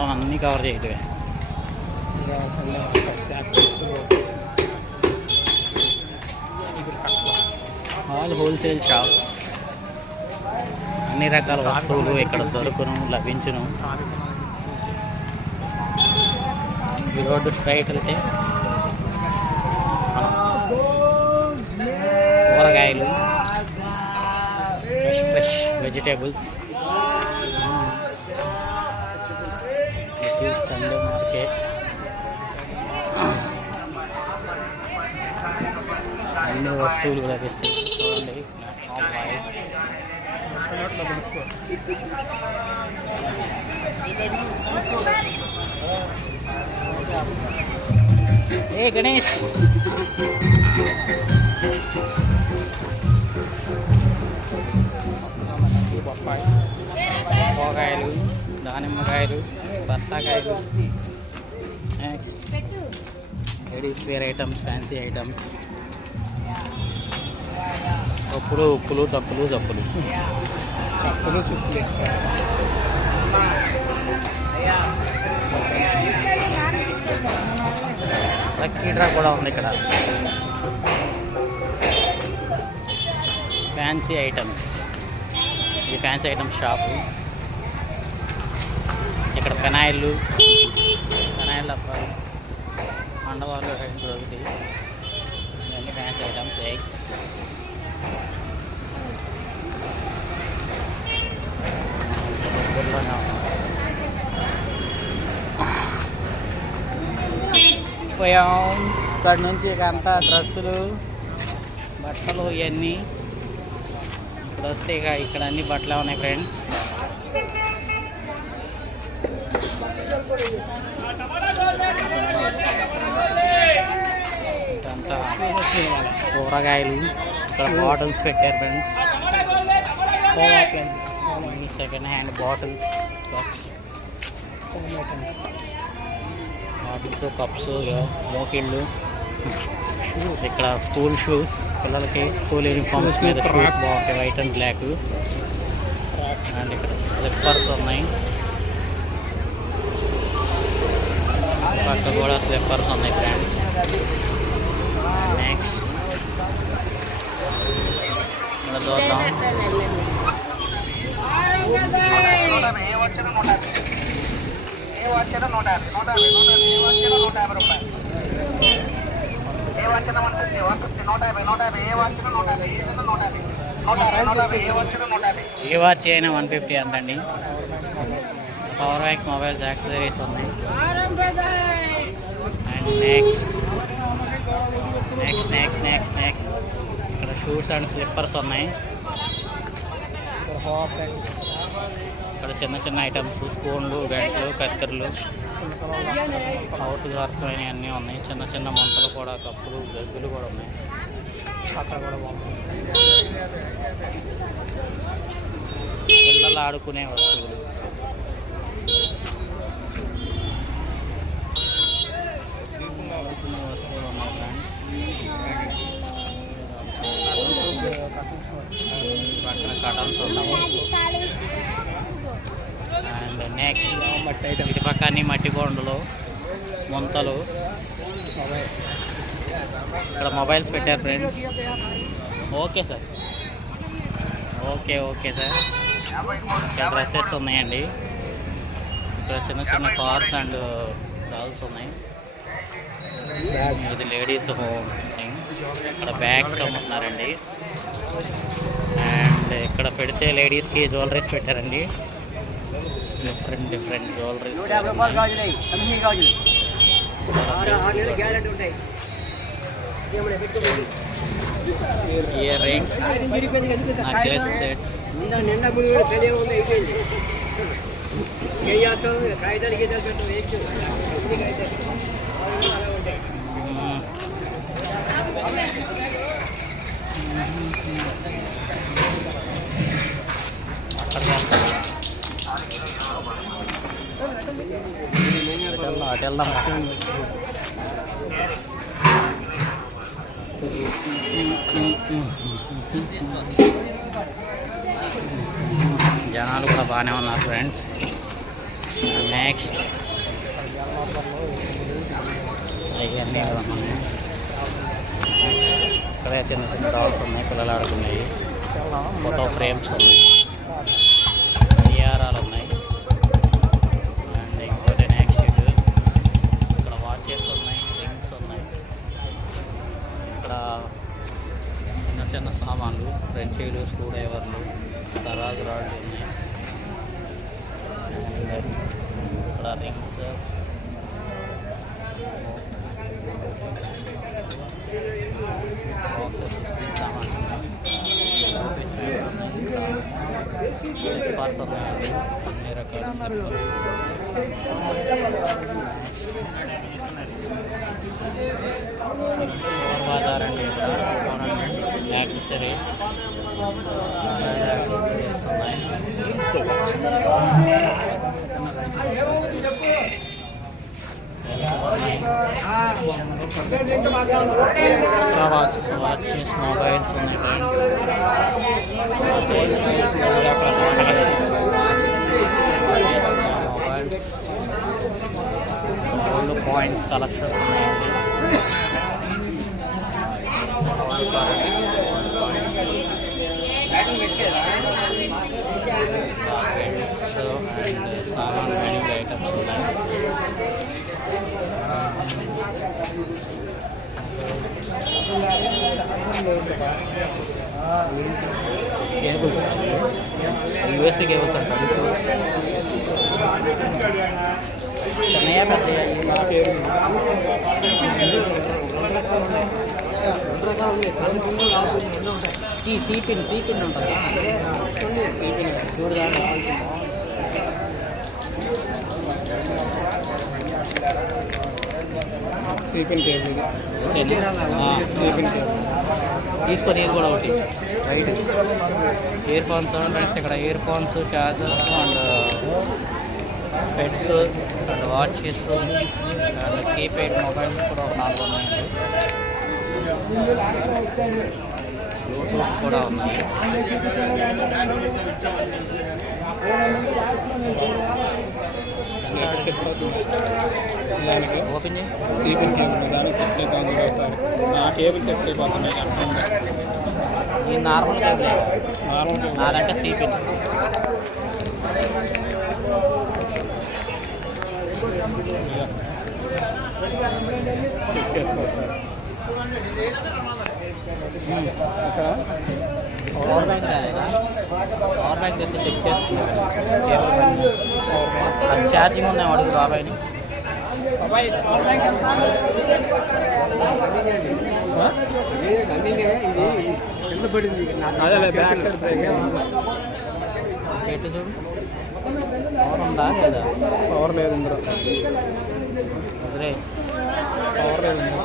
మొత్తం అన్నీ కవర్ చేయటమే. ఆల్ హోల్సేల్ షాప్స్, అన్ని రకాల వస్తువులు ఇక్కడ దొరుకును, లభించును. ఈ రోడ్డు స్ట్రైట్ వెళ్తే కూరగాయలు, fresh vegetables. This is Sunday market. అన్ని వస్తువులు లభిస్తాయి. చూడండి ప్లాట్ఫామ్ వైస్. ఏ గణేష్, కూరగాయలు, దానిమ్మకాయలు, బత్తాకాయలు. Next ladies wear items, fancy items, చప్పులు, ఉప్పులు, చప్పులు, చప్పులు. లక్కీ డ్రా కూడా ఉంది ఇక్కడ. ఫ్యాన్సీ ఐటమ్స్, ఇది ఫ్యాన్సీ ఐటమ్స్ షాపు. ఇక్కడ పెనాయిళ్ళు, డబ్బాలు, మండవాళ్ళు, హ్యాండ్ గ్లోవ్స్, ఇవన్నీ ఫ్యాన్సీ ఐటమ్స్. ఎగ్స్, పోయాం. ఇక్కడ నుంచి ఇక అంతా డ్రెస్సులు, బట్టలు ఇవన్నీ. ఇక్కడ వస్తే ఇక ఇక్కడ అన్ని బట్టలు ఉన్నాయి ఫ్రెండ్స్. ఇదంతా కూరగాయలు. ఇక్కడ బాటిల్స్ పెట్టారు friends. Second hand bottles, cups, bottles, cups, మోకిళ్ళు. ఇక్కడ స్కూల్ షూస్, పిల్లలకి స్కూల్ యూనిఫామ్స్ మీద షూస్ బాగుంటాయి, వైట్ అండ్ బ్లాక్. అండ్ ఇక్కడ స్లిప్పర్స్ ఉన్నాయి. పక్క కూడా స్లిప్పర్స్ ఉన్నాయి ఫ్రెండ్స్. నెక్స్ట్ ఇక్కడ చూద్దాం. ఏ వాచ్ అయినా 150 అంతండి. పవర్ బ్యాంక్, మొబైల్స్, యాక్సెసరీస్ ఉన్నాయి. అండ్ నెక్స్ట్ ఇక్కడ షూస్ అండ్ స్లిప్పర్స్ ఉన్నాయి. ఇక్కడ చిన్న చిన్న ఐటమ్స్, స్పూన్లు, గంటలు, కత్తెరలు, హౌస్ అవసరమైన అన్నీ ఉన్నాయి. చిన్న చిన్న మంటలు కూడా, కప్పులు, జగ్గులు కూడా ఉన్నాయి. పిల్లలు ఆడుకునే వస్తువులు. వస్తువులు ఉన్నాయి ఫ్రెండ్స్. పక్కన కటన్స్ ఉన్నాయి. అండ్ నెక్స్ట్ ఇటు పక్క అన్ని మట్టి కొండలు, ముంతలు. ఇక్కడ మొబైల్స్ పెట్టారు friends. Okay sir, okay sir. ఇక్కడ డ్రెస్సెస్ ఉన్నాయండి. ఇక్కడ చిన్న చిన్న కార్స్ అండ్ డాల్స్ ఉన్నాయి. ఇది లేడీస్ హోమ్ థింగ్. ఇక్కడ బ్యాగ్స్ అమ్ముతున్నారండి. అండ్ ఇక్కడ పెడితే లేడీస్కి జ్యువెలరీస్ పెట్టారండి. Different jewelleries, ear rings, necklace sets. అటు వెళ్దాం. జనాలు కూడా బాగానే ఉన్నారు ఫ్రెండ్స్. నెక్స్ట్ నెక్స్ట్ అవన్నీ ఉన్నాయి. ఇక్కడ చిన్న చిన్న డాల్స్ ఉన్నాయి, పిల్లలు ఆడుకున్నాయి. ఫోటో ఫ్రేమ్స్ ఉన్నాయి, గడియారాలు ఉన్నాయి. అండ్ ఇంకోటి నెక్స్ట్ ఇక్కడ వాచెస్ ఉన్నాయి, రింగ్స్ ఉన్నాయి. ఇక్కడ చిన్న చిన్న సామాన్లు, ఫ్రెంచీలు, స్క్రూ డ్రైవర్లు, దరాజు రాడ్లు ఉన్నాయి. ఇక్కడ రింగ్స్, సామాన్లు స్లిప్పర్స్ ఉన్నాయండి, అన్ని రకాల స్లిప్పర్స్. బాజార్ అండి, ఇక్కడ యాక్సెసరీస్ ఉన్నాయి. వాచెస్, మొబైల్స్ ఉన్నాయి. మొబైల్స్, గోల్డ్ కాయిన్స్ కలెక్షన్స్ ఉన్నాయండి. అండ్ సామాన్ మైనింగ్ ఐటమ్స్ ఉన్నాయి. కేబుల్స్, యూఎస్బీ కేబుల్స్ అంటారు. చిన్నయా పెద్దయా? సి పిన్ ఉంటుంది. చూడగా స్లీపింగ్ టేబుల్, తీసుకొని ఇది కూడా ఒకటి రైట్. ఇయర్ ఫోన్స్ ఫ్రెండ్స్, ఇక్కడ ear phones, chargers and peds and watches and keypad mobiles కూడా ఒక 4 ఉన్నాయండి. బ్లూటూత్స్ కూడా ఉన్నాయి. ఓపెన్ చేయి. స్లీపింగ్ టేబుల్, దానికి సెట్ అవుతారు. ఆ టేబుల్ సెట్ అయిపోతున్నాయి. ఈ నార్మల్ టేబుల్, నార్మల్ టేబుల్ నాదంటే సీపిన్. చెక్ చేసుకోవచ్చు సార్. ఇక్కడ పవర్ బ్యాంక్ రాలేదా? పవర్ బ్యాంక్ అయితే చెక్ చేసుకున్నాను. టేబుల్ పైన అది ఛార్జింగ్ ఉన్నాయి. అడుగు బాబాయ్ని. అదే బ్యాక్ సైడ్ బ్రేక్ ఎటు చూడు, పవర్ ఉందా లేదా? పవర్ లేదు ఇందులో, అదే పవర్ లేదు ఇందులో.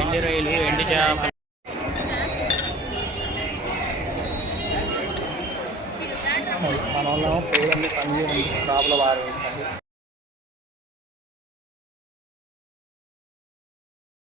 ఎండి రొయ్యలు, ఎండి చేపలు. మన వల్ల పొయ్యిలన్నీ పని ప్రాబ్లం బాగా